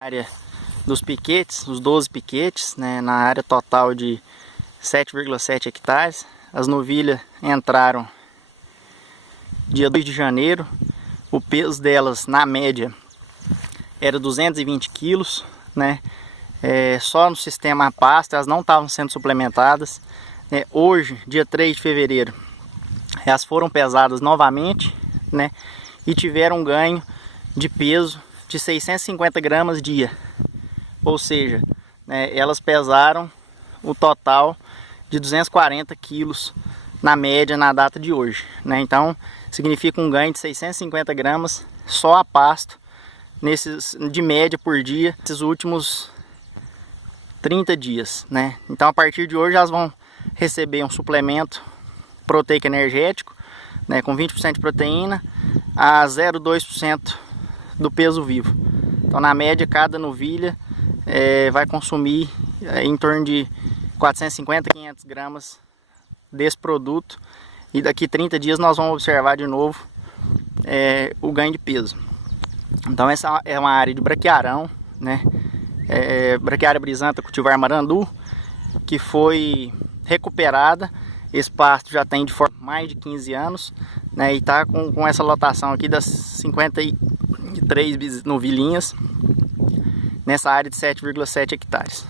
Área dos piquetes, os 12 piquetes, né, na área total de 7,7 hectares. As novilhas entraram dia 2 de janeiro. O peso delas, na média, era 220 quilos, né? Só no sistema a pasto, elas não estavam sendo suplementadas. Hoje, dia 3 de fevereiro, elas foram pesadas novamente, né? E tiveram um ganho de peso de 650 gramas dia. Ou seja, né, elas pesaram o total de 240 quilos na média na data de hoje, né? Então significa um ganho de 650 gramas só a pasto de média por dia nesses últimos 30 dias, né? Então a partir de hoje elas vão receber um suplemento proteico energético, né, com 20% de proteína a 0,2% do peso vivo. Então na média cada novilha vai consumir em torno de 450 a 500 gramas desse produto, e daqui 30 dias nós vamos observar de novo o ganho de peso. Então essa é uma área de braquiarão, né? Braquiária brisanta cultivar marandu, que foi recuperada. Esse pasto já tem de mais de 15 anos, né? E está com essa lotação aqui das 53 novilhinhas nessa área de 7,7 hectares.